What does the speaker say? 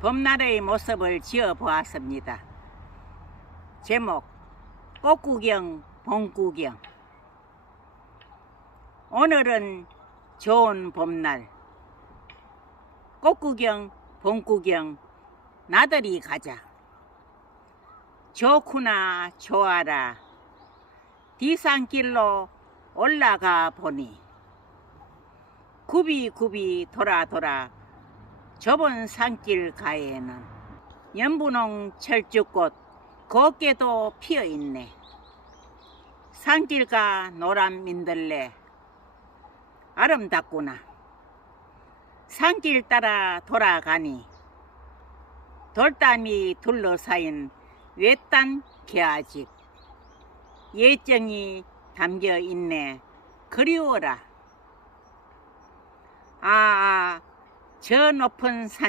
봄날의 모습을 지어 보았습니다. 제목 꽃구경 봄구경. 오늘은 좋은 봄날. 꽃구경 봄구경 나들이 가자. 좋구나 좋아라. 뒤산길로 올라가 보니. 굽이굽이 돌아 돌아 좁은 산길 가에는 연분홍 철쭉꽃 곱게도 피어 있네. 산길과 노란 민들레 아름답구나. 산길 따라 돌아가니 돌담이 둘러싸인 외딴 개아집 예정이 담겨 있네. 그리워라. 아, 아, 저 높은